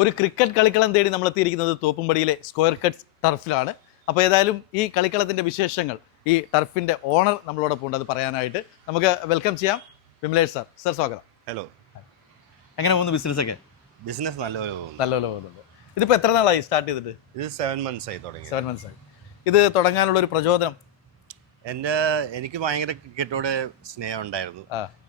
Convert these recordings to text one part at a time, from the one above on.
ഒരു ക്രിക്കറ്റ് കളിക്കളം തേടി നമ്മൾ എത്തിയിരിക്കുന്നത് തോപ്പുംപടിയിലെ സ്ക്വയർ കട്ട്സ് ടർഫിലാണ്. അപ്പോൾ ഏതായാലും ഈ കളിക്കളത്തിൻ്റെ വിശേഷങ്ങൾ ഈ ടർഫിൻ്റെ ഓണർ നമ്മളോടൊപ്പം ഉണ്ട്. അത് പറയാനായിട്ട് നമുക്ക് വെൽക്കം ചെയ്യാം. വിമലേഷ് സാർ. സാർ സ്വാഗതം. ഹലോ. എങ്ങനെ പോകുന്നു ബിസിനസ്സൊക്കെ? ബിസിനസ് നല്ലപോലെ പോകുന്നു. നല്ലപോലെ പോകുന്നുണ്ട്. ഇതിപ്പോൾ എത്ര നാളായി സ്റ്റാർട്ട് ചെയ്തിട്ട്? ഇത് 7 months ആയി തുടങ്ങി. 7 months ആയി. ഇത് തുടങ്ങാനുള്ള ഒരു പ്രചോദനം? എനിക്ക് ഭയങ്കര ക്രിക്കറ്റോട് സ്നേഹം ഉണ്ടായിരുന്നു.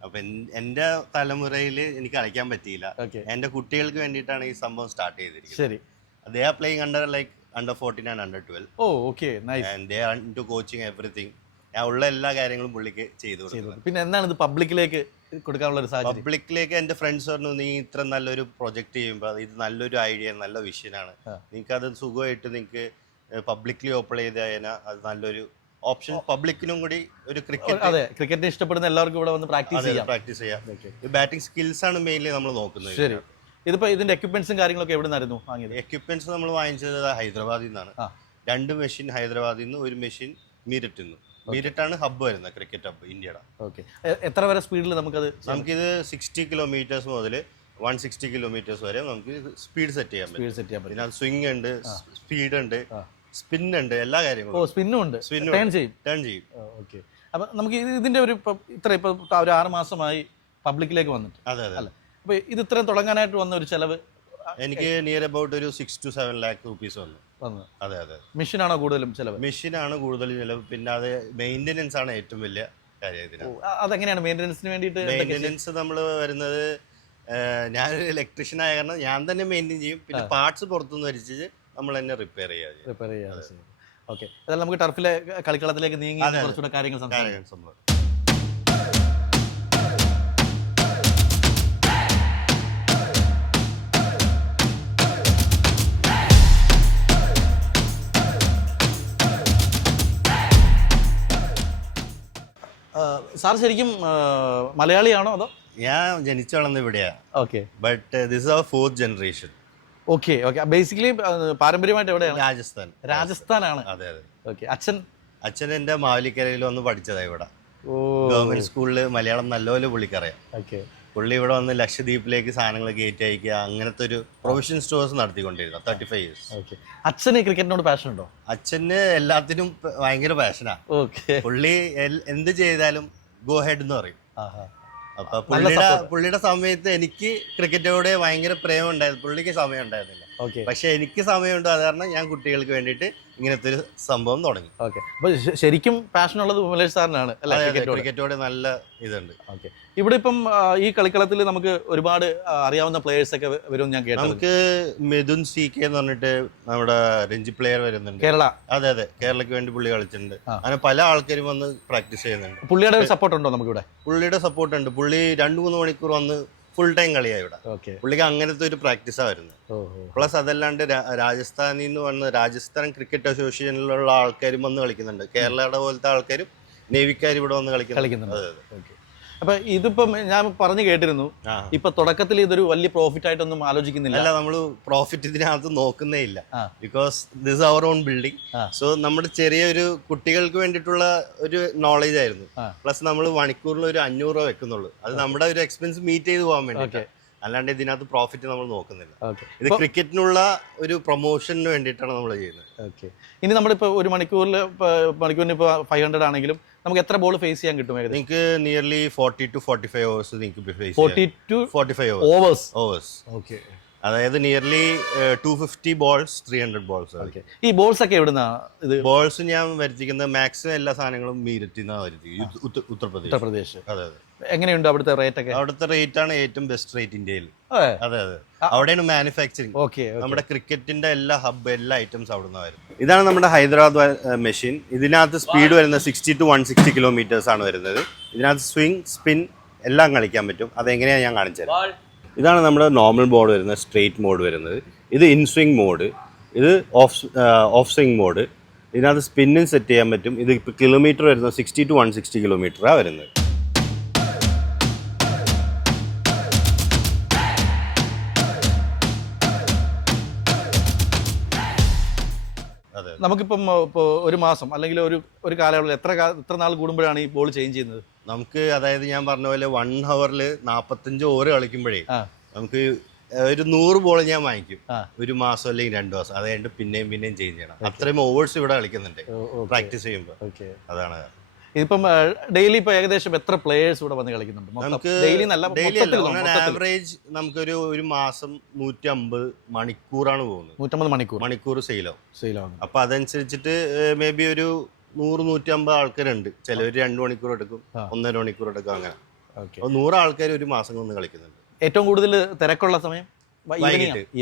അപ്പൊ എൻ്റെ തലമുറയിൽ എനിക്ക് കളിക്കാൻ പറ്റിയില്ല. എൻ്റെ കുട്ടികൾക്ക് വേണ്ടിയിട്ടാണ് ഈ സംഭവം സ്റ്റാർട്ട് ചെയ്തിരിക്കുന്നത്. ശരി. They are playing under 14 and under 12. Oh, okay, nice. And they are into coaching everything. ഞാൻ ഉള്ള എല്ലാ കാര്യങ്ങളും പുള്ളിക്ക് ചെയ്തു കൊടുക്കുന്നത്. പിന്നെ എന്താണ് ഇത് പബ്ലിക്കിലേക്ക് കൊടുക്കാനുള്ള ഒരു സാഹചര്യം? പബ്ലിക്കിലേക്ക് എൻ്റെ ഫ്രണ്ട്സ് പറഞ്ഞു, നീ ഇത്ര നല്ലൊരു പ്രൊജക്ട് ചെയ്യുമ്പോൾ ഇത് നല്ലൊരു ഐഡിയ, നല്ല വിഷനാണ്, നിങ്ങൾക്ക് അത് സുഖമായിട്ട് നിങ്ങൾക്ക് പബ്ലിക്കലി ഓപ്പൺ ചെയ്ത് കഴിഞ്ഞാൽ അത് നല്ലൊരു ഓപ്ഷൻ, പബ്ലിക്കിനും കൂടി ഒരു ക്രിക്കറ്റിനെ ഇഷ്ടപ്പെടുന്ന എല്ലാവർക്കും ഇവിടെ വന്ന് പ്രാക്ടീസ് ചെയ്യാം. ബാറ്റിംഗ് സ്കിൽസ് ആണ് മെയിൻലി നമ്മൾ നോക്കുന്നത്. ശരി. ഇതിപ്പോ ഇതിന്റെ എക്യുപ്മെന്റ്സും കാര്യങ്ങളൊക്കെ എവിടെ നിന്നായിരുന്നു വാങ്ങിയത്? എക്യുപ്മെന്റ്സ് നമ്മൾ വാങ്ങിച്ചത് ഹൈദരാബാദിൽ നിന്നാണ്. 2 മെഷീൻ ഹൈദരാബാദിൽ നിന്ന്, 1 മെഷീൻ മീരറ്റിൽ നിന്ന്. മീരറ്റാണ് ഹബ്ബ് വരുന്നത്, ക്രിക്കറ്റ് ഹബ്ബ് ഇന്ത്യയുടെ. എത്ര വരെ സ്പീഡിൽ നമുക്കിത് 60 കിലോമീറ്റേഴ്സ് മുതൽ 160 കിലോമീറ്റേഴ്സ് വരെ നമുക്ക് സ്പീഡ് സെറ്റ് ചെയ്യാൻ പറ്റും. പിന്നെ സ്വിംഗ് ഉണ്ട്, സ്പീഡ് ഉണ്ട്, സ്പിൻ ഉണ്ട്, എല്ലാ കാര്യങ്ങളും. സ്പിന്നും ഉണ്ട്, ടേൺ ചെയ്യും. ഓക്കെ. അപ്പൊ നമുക്ക് ഇതിന്റെ ഒരു ഇപ്പൊ ഒരു 6 മാസമായി പബ്ലിക്കിലേക്ക് വന്നിട്ട്. അതെ അതെ. അപ്പൊ ഇത് ഇത്രയും തുടങ്ങാനായിട്ട് വന്ന ഒരു ചെലവ് എനിക്ക് നിയർ അബൌട്ട് ഒരു 6 to 7 lakh rupees വന്നു. അതെ അതെ. മെഷീനാണോ കൂടുതലും ചെലവ്? മെഷീനാണ് കൂടുതൽ ചെലവ്. പിന്നെ അത് മെയിൻ്റെനൻസ് ആണ് ഏറ്റവും വലിയ കാര്യം. അതെങ്ങനെയാണ് മെയിൻ്റെനൻസിന് വേണ്ടിയിട്ട്? മെയിൻ്റെനൻസ് നമ്മൾ വരുന്നത്, ഞാനൊരു ഇലക്ട്രീഷ്യൻ ആയ കാരണം ഞാൻ തന്നെ മെയിൻറ്റെയിൻ ചെയ്യും. പിന്നെ പാർട്സ് പുറത്തുനിന്ന് വരിച്ച് നമ്മൾ തന്നെ റിപ്പയർ ചെയ്യാം. ഓക്കെ. അതായത് നമുക്ക് ടർഫിലെ കളിക്കളത്തിലേക്ക് നീങ്ങി കുറച്ചുകൂടെ കാര്യങ്ങൾ സംസാരിക്കാം. സാർ ശരിക്കും മലയാളിയാണോ അതോ? ഞാൻ ജനിച്ചു വളർന്നത് ഇവിടെയാണ്. Okay. But this is our 4th generation. Okay. Basically പാരമ്പര്യമായിട്ട് എവിടെയാണ്? രാജസ്ഥാനാണ്. അതെ അതെ. ഓക്കെ. അച്ഛൻ എൻ്റെ മാവേലിക്കരയിൽ വന്ന് പഠിച്ചതാണ് ഇവിടെ. ഗവൺമെന്റ് സ്കൂളിൽ മലയാളം നല്ലപോലെ പുള്ളിക്കറിയാം. ഓക്കെ. പുള്ളി ഇവിടെ വന്ന് ലക്ഷദ്വീപിലേക്ക് സാധനങ്ങൾ കയറ്റി അയക്കുക, അങ്ങനത്തെ ഒരു പ്രൊവിഷൻ സ്റ്റോഴ്സ് നടത്തിക്കൊണ്ടിരുന്നു 35 years. അച്ഛന് ക്രിക്കറ്റിനോട് പാഷൻ ഉണ്ടോ? അച്ഛന് എല്ലാത്തിനും ഭയങ്കര പാഷനാ. പുള്ളി എന്ത് ചെയ്താലും ഗോ ഹെഡ് എന്ന് പറയും. അപ്പൊ പുള്ളിയുടെ സമയത്ത് എനിക്ക് ക്രിക്കറ്റോട് ഭയങ്കര പ്രേമം ഉണ്ടായിരുന്നു, പുള്ളിക്ക് സമയം ഉണ്ടായിരുന്നില്ല. പക്ഷെ എനിക്ക് സമയമുണ്ട്, അത് കാരണം ഞാൻ കുട്ടികൾക്ക് വേണ്ടിയിട്ട് ഇങ്ങനത്തെ ഒരു സംഭവം തുടങ്ങി. ഓക്കെ. അപ്പൊ ശരിക്കും പാഷൻ ഉള്ളത് വിമലേഷ് സാറിനാണ്. ക്രിക്കറ്റോട് നല്ല ഇതുണ്ട്. ഓക്കെ. ഇവിടെ ഇപ്പം ഈ കളിക്കളത്തിൽ നമുക്ക് ഒരുപാട് അറിയാവുന്ന പ്ലേയേഴ്സ് ഒക്കെ വരും ഞാൻ കേട്ടു. നമുക്ക് മിഥുൻ CK എന്ന് പറഞ്ഞിട്ട് നമ്മുടെ രഞ്ജി പ്ലെയർ വരുന്നുണ്ട്, കേരള. അതെ അതെ, കേരളക്ക് വേണ്ടി പുള്ളി കളിച്ചിട്ടുണ്ട്. അങ്ങനെ പല ആൾക്കാരും വന്ന് പ്രാക്ടീസ് ചെയ്യുന്നുണ്ട്. പുള്ളിയുടെ സപ്പോർട്ട് ഉണ്ടോ നമുക്ക് ഇവിടെ? പുള്ളിയുടെ സപ്പോർട്ട് ഉണ്ട്. പുള്ളി 2-3 മണിക്കൂർ വന്ന് ഫുൾ ടൈം കളിയാ ഇവിടെ. പുള്ളിക്ക് അങ്ങനത്തെ ഒരു പ്രാക്ടീസാണ് വരുന്നത്. പ്ലസ് അതല്ലാണ്ട് രാജസ്ഥാനിൽ നിന്ന് വന്ന് രാജസ്ഥാൻ ക്രിക്കറ്റ് അസോസിയേഷനിലുള്ള ആൾക്കാരും വന്ന് കളിക്കുന്നുണ്ട്. കേരളയുടെ പോലത്തെ ആൾക്കാരും നേവിക്കാർ ഇവിടെ വന്ന് കളിക്കുന്നുണ്ട്. അപ്പൊ ഇതിപ്പം ഞാൻ പറഞ്ഞു കേട്ടിരുന്നു, ഇപ്പൊ തുടക്കത്തിൽ ഇതൊരു വലിയ പ്രോഫിറ്റ് ആയിട്ടൊന്നും ആലോചിക്കുന്നില്ല. അല്ല, നമ്മള് പ്രോഫിറ്റ് ഇതിനകത്ത് നോക്കുന്നേ ഇല്ല. Because this our own building. So നമ്മുടെ ചെറിയൊരു കുട്ടികൾക്ക് വേണ്ടിയിട്ടുള്ള ഒരു നോളേജ് ആയിരുന്നു. പ്ലസ് നമ്മൾ മണിക്കൂറിൽ ഒരു 500 രൂപ വെക്കുന്നുള്ളൂ. അത് നമ്മുടെ ഒരു എക്സ്പെൻസ് മീറ്റ് ചെയ്ത് പോകാൻ വേണ്ടി, അല്ലാണ്ട് ഇതിനകത്ത് പ്രോഫിറ്റ് നമ്മൾ നോക്കുന്നില്ല. ഇത് ക്രിക്കറ്റിനുള്ള ഒരു പ്രൊമോഷന് വേണ്ടിയിട്ടാണ് നമ്മൾ ചെയ്യുന്നത്. ഓക്കെ. ഇനി നമ്മളിപ്പോൾ ഒരു മണിക്കൂറിന് ഇപ്പോൾ 500 ആണെങ്കിലും നമുക്ക് എത്ര ബോൾ ഫേസ് ചെയ്യാൻ കിട്ടും? നിങ്ങൾക്ക് നിയർലി 40 to 45 hours നിങ്ങൾക്ക് ഫേസ് 40 to 45 hours. ഓക്കെ. അതായത് നിയർലി 250 balls, 300 balls. ഈ ബോൾസ് ഒക്കെ എവിടുന്നാ? ഇത് ബോൾസ് ഞാൻ വരുത്തിക്കുന്നത് മാക്സിമം എല്ലാ സാധനങ്ങളും മീരറ്റിൽ നിന്നാണ് വരുത്തിക്കുന്നത്, ഉത്തർപ്രദേശ്. അതെ അതെ. എങ്ങനെയുണ്ട് അവിടുത്തെ റേറ്റ് ഒക്കെ? അവിടുത്തെ റേറ്റ് ആണ് ഏറ്റവും ബെസ്റ്റ് റേറ്റ് ഇന്ത്യയിൽ. അതെ അതെ. അവിടെയാണ് മാനുഫാക്ചറിങ്. നമ്മുടെ ക്രിക്കറ്റിന്റെ എല്ലാ ഹബ്ബ്, എല്ലാ ഐറ്റംസ് അവിടെ നിന്ന് വരുന്നത്. ഇതാണ് നമ്മുടെ ഹൈദരാബാദ് മെഷീൻ. ഇതിനകത്ത് സ്പീഡ് വരുന്നത് 60 to 160 kilometers ആണ് വരുന്നത്. ഇതിനകത്ത് സ്വിംഗ്, സ്പിൻ എല്ലാം കളിക്കാൻ പറ്റും. അതെങ്ങനെയാണ് ഞാൻ കാണിച്ചു തരാം. ഇതാണ് നമ്മുടെ നോർമൽ മോഡ് വരുന്നത്, സ്ട്രെയിറ്റ് മോഡ് വരുന്നത്. ഇത് ഇൻ സ്വിംഗ് മോഡ്, ഇത് ഓഫ് സ്വിംഗ് മോഡ്. ഇതിനകത്ത് സ്പിന്നും സെറ്റ് ചെയ്യാൻ പറ്റും. ഇത് ഇപ്പോൾ കിലോമീറ്റർ വരുന്നത് 60 to 160 kilometers വരുന്നത്. നമുക്കിപ്പം ഒരു മാസം അല്ലെങ്കിൽ ഒരു കാലയളവിൽ എത്ര നാൾ കൂടുമ്പോഴാണ് ഈ ബോൾ ചേഞ്ച് ചെയ്യുന്നത്? നമുക്ക് അതായത് ഞാൻ പറഞ്ഞ പോലെ 1 hour 45 over കളിക്കുമ്പോഴേ നമുക്ക് ഒരു 100 ബോൾ ഞാൻ വാങ്ങിക്കും, ആ. ഒരു മാസം അല്ലെങ്കിൽ 2 മാസം, അത് കഴിഞ്ഞിട്ട് പിന്നെയും ചെയ്ഞ്ച് ചെയ്യണം. അത്രയും ഓവേഴ്സ് ഇവിടെ കളിക്കുന്നുണ്ട് പ്രാക്ടീസ് ചെയ്യുമ്പോൾ. അതാണ്. ഇതിപ്പം ഡെയിലി ഇപ്പൊ ഏകദേശം എത്ര പ്ലേയേഴ്സ് ഇവിടെ വന്ന് കളിക്കുന്നുണ്ട്? നമുക്ക് ഡെയിലി ആവറേജ് നമുക്കൊരു ഒരു മാസം 150 മണിക്കൂറാണ് പോകുന്നത്. 150 മണിക്കൂർ സെയിലാവും. അപ്പൊ അതനുസരിച്ചിട്ട് മേ ബി ഒരു 100-150 ആൾക്കാരുണ്ട്. ചിലവർ 2 മണിക്കൂർ എടുക്കും, 1.5 മണിക്കൂർ എടുക്കും, അങ്ങനെ. 100 ആൾക്കാർ ഒരു മാസം കൊണ്ട് കളിക്കുന്നുണ്ട്. ഏറ്റവും കൂടുതൽ തിരക്കുള്ള സമയം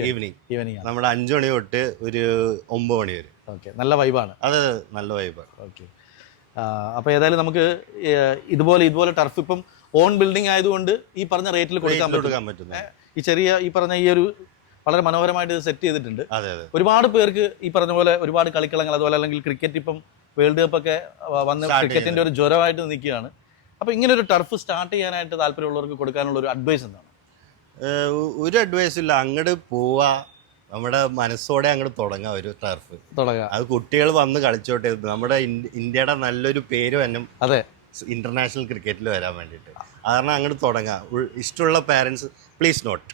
ഈവനിങ് നമ്മുടെ 5 മണി തൊട്ട് ഒരു 9 മണി വരെ. നല്ല വൈബാണ്. അതെ, നല്ല വൈബാണ്. ഓക്കെ. അപ്പോൾ ഏതായാലും നമുക്ക് ഇതുപോലെ ടർഫ് ഇപ്പം ഓൺ ബിൽഡിംഗ് ആയതുകൊണ്ട് ഈ പറഞ്ഞ റേറ്റിൽ കൊടുക്കാൻ പറ്റും. ഈ ചെറിയ ഈ പറഞ്ഞ ഈ ഒരു വളരെ മനോഹരമായിട്ട് ഇത് സെറ്റ് ചെയ്തിട്ടുണ്ട്. ഒരുപാട് പേർക്ക് ഈ പറഞ്ഞ പോലെ ഒരുപാട് കളിക്കളങ്ങൾ, അതുപോലെ അല്ലെങ്കിൽ ക്രിക്കറ്റ് ഇപ്പം വേൾഡ് കപ്പ് ഒക്കെ വന്ന് ക്രിക്കറ്റിന്റെ ഒരു ജ്വരമായിട്ട് നിൽക്കുകയാണ്. അപ്പോൾ ഇങ്ങനെ ഒരു ടർഫ് സ്റ്റാർട്ട് ചെയ്യാനായിട്ട് താല്പര്യമുള്ളവർക്ക് കൊടുക്കാനുള്ള ഒരു അഡ്വൈസ് എന്താണ്? ഒരു അഡ്വൈസ് ഇല്ല, അങ്ങോട്ട് പോവാ, നമ്മുടെ മനസ്സോടെ അങ്ങോട്ട് തുടങ്ങാം ഒരു ടർഫ്. അത് കുട്ടികൾ വന്ന് കളിച്ചോട്ടെ. നമ്മുടെ ഇന്ത്യയുടെ നല്ലൊരു പേര് തന്നെ അതെ ഇന്റർനാഷണൽ ക്രിക്കറ്റിൽ വരാൻ വേണ്ടിയിട്ട്. കാരണം അങ്ങോട്ട് തുടങ്ങാം. ഇഷ്ടമുള്ള പാരൻസ് പ്ലീസ് നോട്ട്.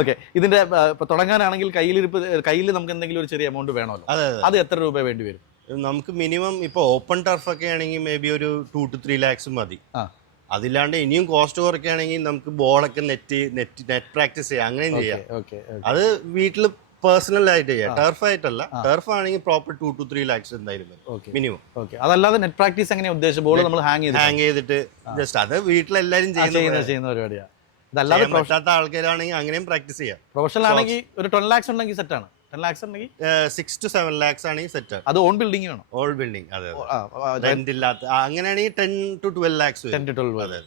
ഓക്കെ. ഇതിന്റെ ഇപ്പൊ തുടങ്ങാനാണെങ്കിൽ കയ്യിൽ നമുക്ക് എന്തെങ്കിലും ഒരു ചെറിയ എമൗണ്ട് വേണമല്ലോ. അത് എത്ര രൂപ വേണ്ടി വരും? നമുക്ക് മിനിമം ഇപ്പൊ ഓപ്പൺ ടർഫ് ഒക്കെ ആണെങ്കിൽ മേ ബി ഒരു 2 to 3 lakhs മതി. അതില്ലാണ്ട് ഇനിയും കോസ്റ്റ് കുറയ്ക്കുകയാണെങ്കിൽ നമുക്ക് ബോളൊക്കെ നെറ്റ് പ്രാക്ടീസ് ചെയ്യാം, അങ്ങനെയും ചെയ്യാം. അത് വീട്ടിൽ പേഴ്സണൽ ആയിട്ട് ചെയ്യാം, ടർഫ് ആയിട്ടല്ല. ടർഫ് ആണെങ്കിൽ പ്രോപ്പർ 2 to 3 lakhs എന്തായാലും മിനിമം. അതല്ലാതെ നെറ്റ് പ്രാക്ടീസ് എങ്ങനെ ഉദ്ദേശിച്ച ബോൾ നമ്മൾ ഹാങ് ചെയ്തിട്ട് ജസ്റ്റ് അത് വീട്ടിലെല്ലാരും ചെയ്യുന്ന പരിപാടിയാണ്. ഇതല്ലാതെ പറ്റാത്ത ആൾക്കാരാണെങ്കിൽ അങ്ങനെയും പ്രാക്ടീസ് ചെയ്യാം. പ്രൊഫഷണൽ ആണെങ്കിൽ ഒരു 10 lakhs ഉണ്ടെങ്കിൽ സെറ്റ് ആണ്. 10 lakhs ഉണ്ടെങ്കിൽ 6 to 7 lakhs ആണെങ്കിൽ സെറ്റ്. അത് ഓൺ ബിൽഡിംഗ് വേണം. All building. അതെ, റെന്റ് ഇല്ലാത്ത അങ്ങനെയാണെങ്കിൽ 10 to 12 lakhs. 10 to 12. അതെ.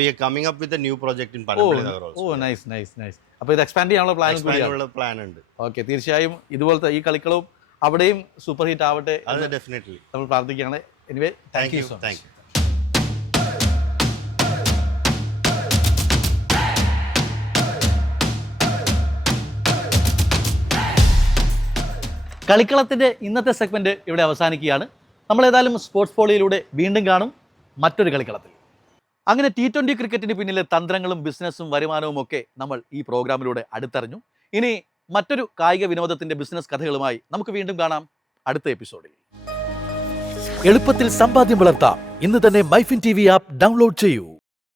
We are coming up with a new project in Panambali Nagar also. Nice. അപ്പോൾ ഇത് എക്സ്പാൻഡ് ചെയ്യാനുള്ള പ്ലാൻ ഉണ്ട്. ഓക്കെ. തീർച്ചയായും ഇതുപോലത്തെ ഈ കളിക്കളവും അവിടെയും സൂപ്പർ ഹിറ്റ് ആവട്ടെ അത് ഡെഫിനറ്റ്ലി നമ്മൾ പ്രാർത്ഥിക്കുകയാണ്. Anyway, thank you so much. കളിക്കളത്തിൻ്റെ ഇന്നത്തെ സെഗ്മെൻറ്റ് ഇവിടെ അവസാനിക്കുകയാണ്. നമ്മൾ ഏതായാലും സ്പോർട്സ് പോളിയിലൂടെ വീണ്ടും കാണും മറ്റൊരു കളിക്കളത്തിൽ. അങ്ങനെ T20 ക്രിക്കറ്റിന് പിന്നിലെ തന്ത്രങ്ങളും ബിസിനസ്സും വരുമാനവും ഒക്കെ നമ്മൾ ഈ പ്രോഗ്രാമിലൂടെ അടുത്തറിഞ്ഞു. ഇനി മറ്റൊരു കായിക വിനോദത്തിൻ്റെ ബിസിനസ് കഥകളുമായി നമുക്ക് വീണ്ടും കാണാം അടുത്ത എപ്പിസോഡിൽ. എളുപ്പത്തിൽ സമ്പാദ്യം വളർത്താം. ഇന്ന് തന്നെ മൈഫിൻ TV ആപ്പ് ഡൗൺലോഡ് ചെയ്യൂ.